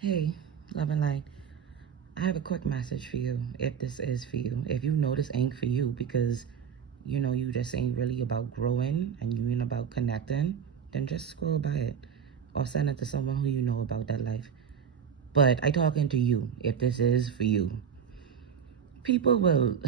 Hey, love and light. I have a quick message for you. If this is for you, if you know this ain't for you because you just ain't really about growing and you ain't about connecting, then just scroll by it or send it to someone who you know about that life. But I talking to you. If this is for you, people will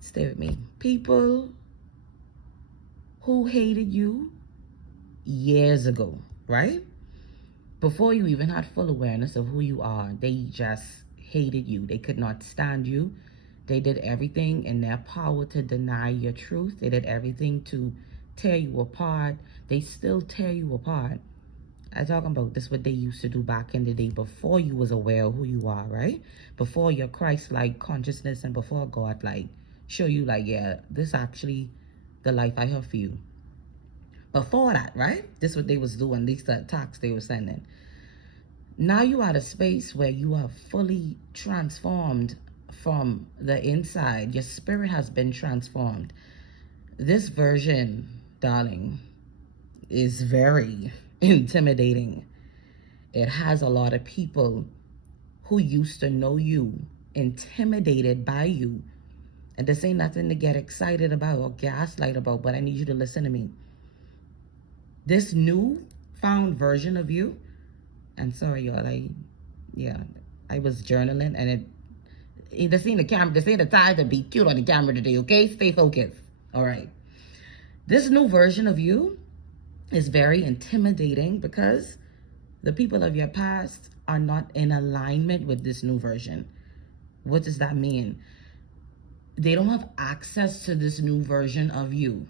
stay with me. People who hated you years ago, right? Before you even had full awareness of who you are, they just hated you. They could not stand you. They did everything in their power to deny your truth. They did everything to tear you apart. They still tear you apart. I'm talking about this what they used to do back in the day before you was aware of who you are, right? Before your Christ-like consciousness and before God like show you like, yeah, this actually the life I have for you. Before that, right? This what they was doing, these the attacks they were sending. Now you are at a space where you are fully transformed from the inside. Your spirit has been transformed. This version, darling, is very intimidating. It has a lot of people who used to know you intimidated by you. And this ain't nothing to get excited about or gaslight about, but I need you to listen to me. This new found version of you, and sorry, y'all, I was journaling and this ain't the camera, this ain't the time to be cute on the camera today, okay? Stay focused. All right. This new version of you is very intimidating because the people of your past are not in alignment with this new version. What does that mean? They don't have access to this new version of you.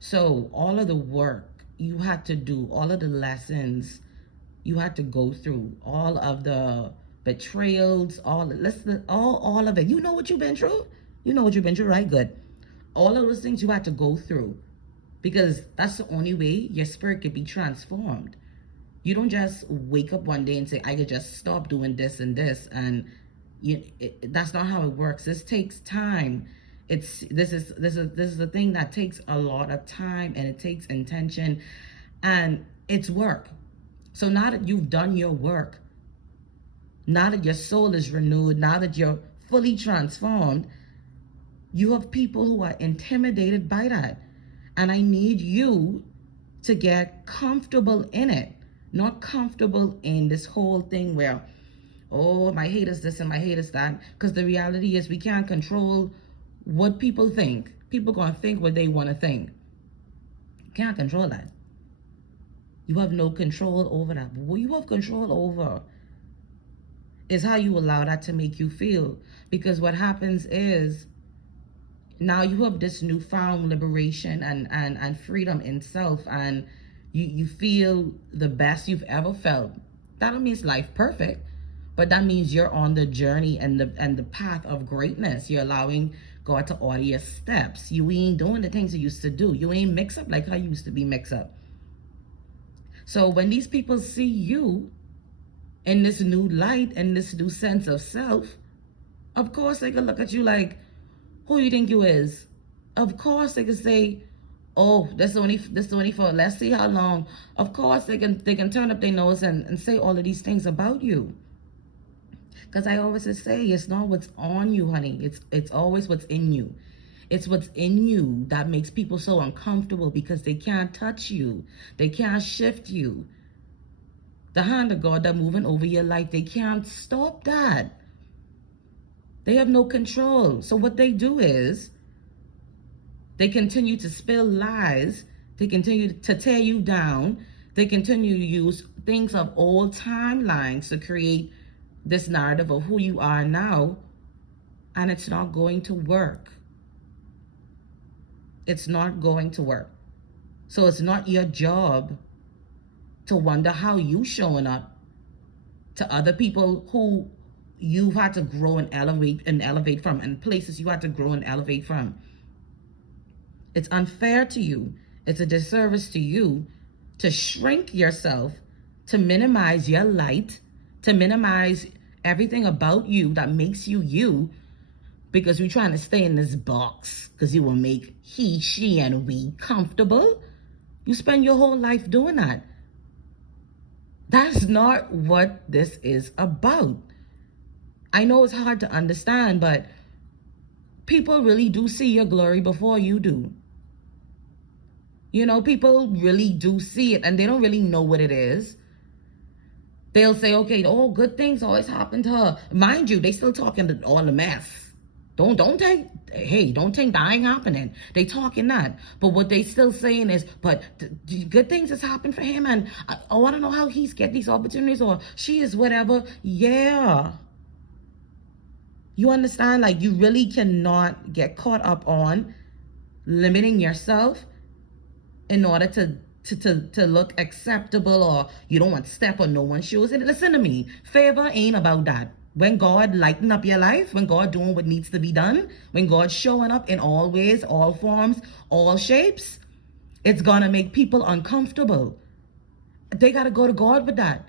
So all of the work you had to do, all of the lessons you had to go through, all of the betrayals, all of it. You know what you've been through? You know what you've been through, right? Good. All of those things you had to go through because that's the only way your spirit could be transformed. You don't just wake up one day and say, I could just stop doing this and this. And that's not how it works. This takes time. This is the thing that takes a lot of time and it takes intention and it's work. So now that you've done your work, now that your soul is renewed, now that you're fully transformed, you have people who are intimidated by that. And I need you to get comfortable in it, not comfortable in this whole thing where, oh, my hate is this and my hate is that. Because the reality is we can't control what people think. People gonna think what they want to think. You can't control that. You have no control over that. But what you have control over is how you allow that to make you feel. Because what happens is now you have this newfound liberation and freedom in self, and you feel the best you've ever felt. That don't mean it's life perfect, but that means you're on the journey and the path of greatness. You're allowing God to order your steps. You ain't doing the things you used to do. You ain't mix up like how you used to be mixed up. So when these people see you in this new light and this new sense of self, of course they can look at you like, who you think you is? Of course they can say, oh, this only for, let's see how long. Of course they can turn up their nose and say all of these things about you. Because I always say, it's not what's on you, honey. It's always what's in you. It's what's in you that makes people so uncomfortable because they can't touch you. They can't shift you. The hand of God that moving over your life, they can't stop that. They have no control. So what they do is they continue to spill lies. They continue to tear you down. They continue to use things of old timelines to create this narrative of who you are now. And it's not going to work. It's not going to work. So it's not your job to wonder how you showing up to other people who you've had to grow and elevate from, and places you had to grow and elevate from. It's unfair to you. It's a disservice to you to shrink yourself, to minimize your light, to minimize everything about you that makes you you, because we're trying to stay in this box because you will make he, she, and we comfortable. You spend your whole life doing that. That's not what this is about. I know it's hard to understand, but people really do see your glory before you do. You know, people really do see it and they don't really know what it is. They'll say, okay, oh, good things always happen to her. Mind you, they still talking all the mess. Don't think, hey, don't think that ain't happening. They talking that. But what they still saying is, but good things has happened for him. And I want to know how he's get these opportunities or she is whatever. Yeah. You understand? Like, you really cannot get caught up on limiting yourself in order to look acceptable, or you don't want to step on no one's shoes. And listen to me, favor ain't about that. When God lighten up your life, when God doing what needs to be done, when God showing up in all ways, all forms, all shapes, it's gonna make people uncomfortable. They gotta go to God with that.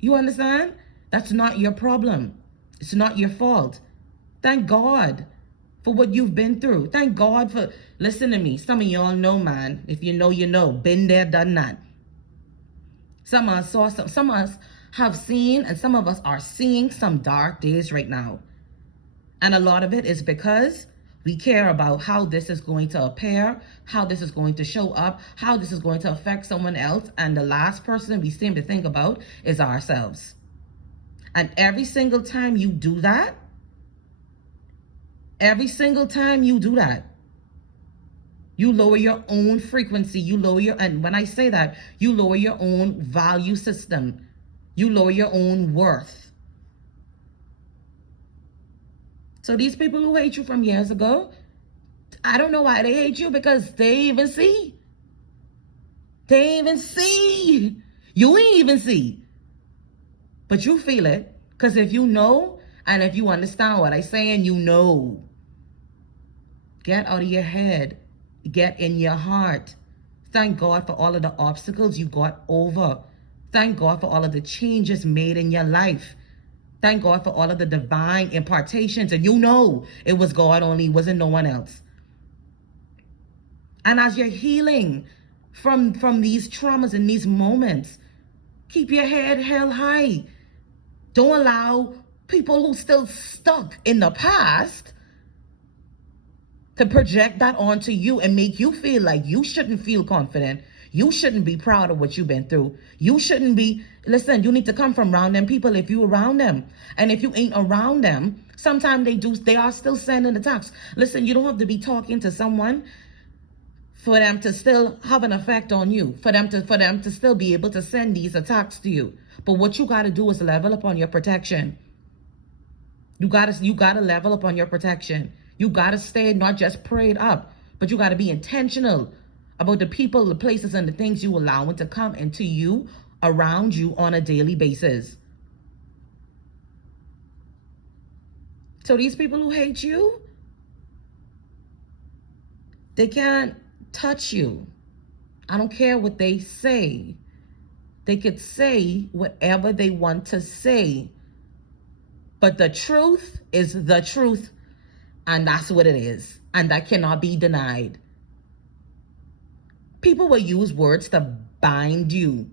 You understand? That's not your problem. It's not your fault. Thank God for what you've been through. Thank God for, listen to me. Some of y'all know, man. If you know, you know. Been there, done that. Some of us saw some of us have seen, and some of us are seeing some dark days right now. And a lot of it is because we care about how this is going to appear, how this is going to show up, how this is going to affect someone else. And the last person we seem to think about is ourselves. And every single time you do that, you lower your own frequency. You lower your, and when I say that, you lower your own value system. You lower your own worth. So these people who hate you from years ago, I don't know why they hate you, because they even see. They even see. You ain't even see. But you feel it. Because if you know, and if you understand what I'm saying, you know. Get out of your head. Get in your heart. Thank God for all of the obstacles you got over. Thank God for all of the changes made in your life. Thank God for all of the divine impartations. And you know it was God only, it wasn't no one else. And as you're healing from these traumas and these moments, keep your head held high. Don't allow people who still stuck in the past to project that onto you and make you feel like you shouldn't feel confident. You shouldn't be proud of what you've been through. You shouldn't be, listen, you need to come from around them people if you around them. And if you ain't around them, sometimes they are still sending attacks. Listen, you don't have to be talking to someone for them to still have an effect on you, for them to still be able to send these attacks to you. But what you got to do is level up on your protection. You gotta level up on your protection. You gotta stay not just prayed up, but you gotta be intentional about the people, the places, and the things you allow to come into you, around you on a daily basis. So these people who hate you, they can't touch you. I don't care what they say. They could say whatever they want to say. But the truth is the truth. And that's what it is. And that cannot be denied. People will use words to bind you.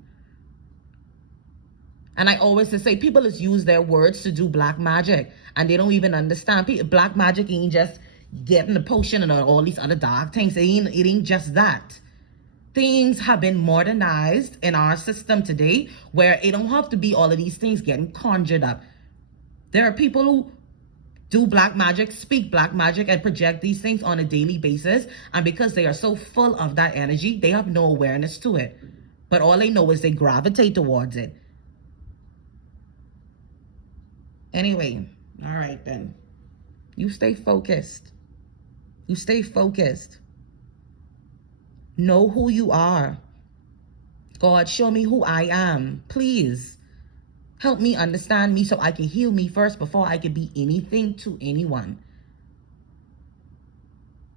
And I always say people just use their words to do black magic. And they don't even understand. Black magic ain't just getting the potion and all these other dark things. It ain't just that. Things have been modernized in our system today where it don't have to be all of these things getting conjured up. There are people who do black magic, speak black magic, and project these things on a daily basis. And because they are so full of that energy, they have no awareness to it. But all they know is they gravitate towards it. Anyway, all right then. You stay focused. You stay focused. Know who you are. God, show me who I am, please. Help me understand me so I can heal me first before I can be anything to anyone.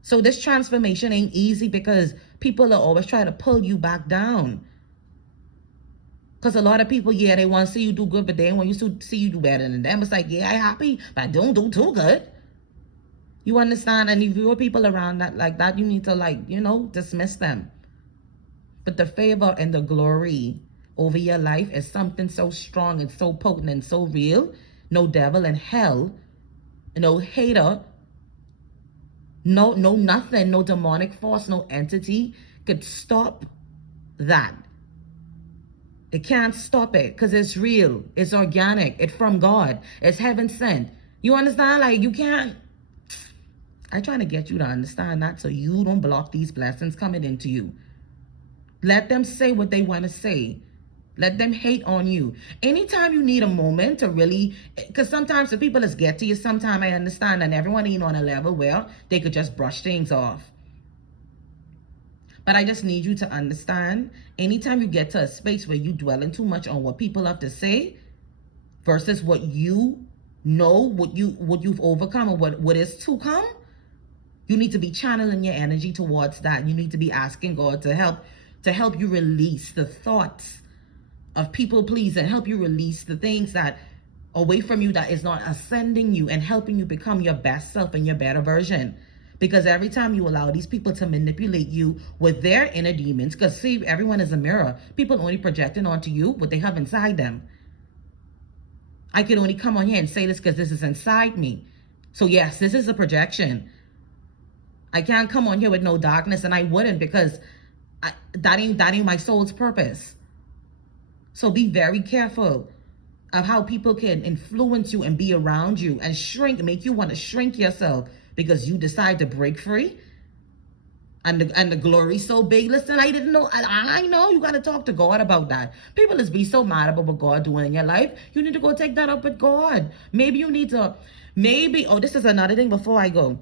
So this transformation ain't easy because people are always trying to pull you back down. Because a lot of people, yeah, they want to see you do good, but they want you to see you do better than them. It's like, yeah, I'm happy, but I don't do too good. You understand? And if you're people around that like that, you need to dismiss them. But the favor and the glory over your life is something so strong and so potent and so real, no devil in hell, no hater, no nothing, no demonic force, no entity could stop that. It can't stop it because it's real, it's organic, it's from God, it's heaven sent. You understand? Like, you can't. I'm trying to get you to understand that so you don't block these blessings coming into you. Let them say what they want to say. Let them hate on you. Anytime you need a moment to really, because sometimes the people that get to you, sometimes I understand, and everyone ain't on a level where they could just brush things off. But I just need you to understand, anytime you get to a space where you dwelling too much on what people have to say versus what you know, what you've overcome, or what is to come, you need to be channeling your energy towards that. You need to be asking God to help you release the thoughts of people pleasing, help you release the things that away from you that is not ascending you and helping you become your best self and your better version. Because every time you allow these people to manipulate you with their inner demons, because see, everyone is a mirror. People only projecting onto you what they have inside them. I can only come on here and say this because this is inside me. So yes, this is a projection. I can't come on here with no darkness, and I wouldn't, because that ain't my soul's purpose. So be very careful of how people can influence you and be around you and make you want to shrink yourself because you decide to break free. And the glory's so big. Listen, I didn't know. I know you got to talk to God about that. People is be so mad about what God doing in your life. You need to go take that up with God. Maybe you need to, oh, this is another thing before I go.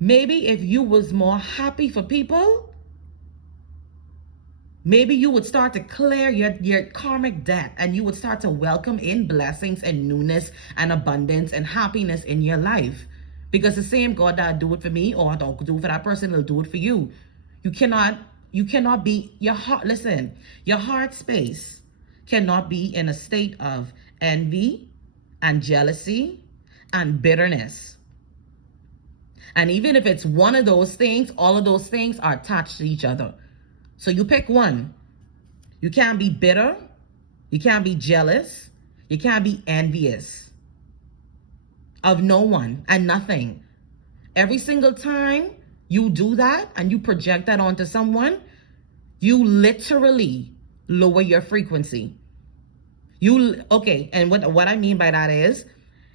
Maybe if you was more happy for people, maybe you would start to clear your karmic debt, and you would start to welcome in blessings and newness and abundance and happiness in your life. Because the same God that do it for me or don't do it for that person will do it for you. You cannot be, your heart, listen, your heart space cannot be in a state of envy and jealousy and bitterness. And even if it's one of those things, all of those things are attached to each other. So you pick one. You can't be bitter. You can't be jealous. You can't be envious of no one and nothing. Every single time you do that and you project that onto someone, you literally lower your frequency. Okay, and what I mean by that is,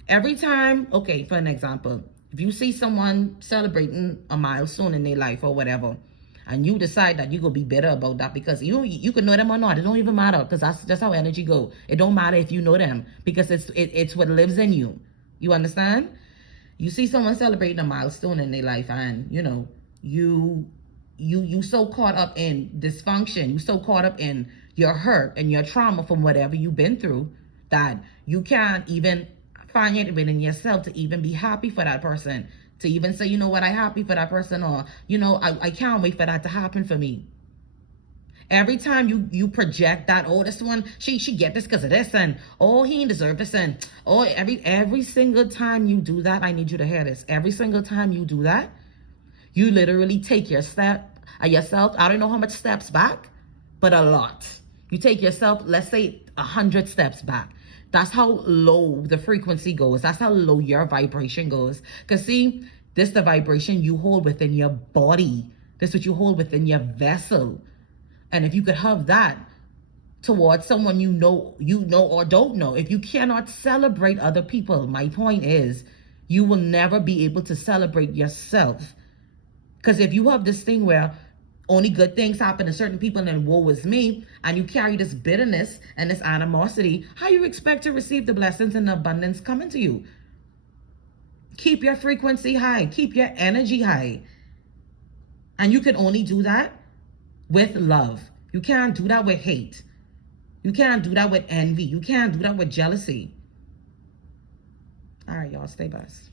every time, okay, for an example, if you see someone celebrating a milestone in their life or whatever, and you decide that you're going to be better about that because you can know them or not, it don't even matter, because that's just how energy go. It don't matter if you know them, because it's what lives in you. You understand? You see someone celebrating a milestone in their life, and you so caught up in dysfunction, you so caught up in your hurt and your trauma from whatever you've been through, that you can't even find it within yourself to even be happy for that person, to even say, you know what, I'm happy for that person, or I can't wait for that to happen for me. Every time you project that, oh, this one, she get this because of this, and oh, he ain't deserve this, and oh, every single time you do that, I need you to hear this. Every single time you do that, you literally take yourself, I don't know how much steps back, but a lot. You take yourself, let's say 100 steps back. That's how low the frequency goes. That's how low your vibration goes. Because see, this the vibration you hold within your body. This is what you hold within your vessel. And if you could have that towards someone you know or don't know, if you cannot celebrate other people, my point is, you will never be able to celebrate yourself. Because if you have this thing where only good things happen to certain people and then woe is me, and you carry this bitterness and this animosity, how you expect to receive the blessings and the abundance coming to you? Keep your frequency high. Keep your energy high. And you can only do that with love. You can't do that with hate. You can't do that with envy. You can't do that with jealousy. All right, y'all, stay blessed.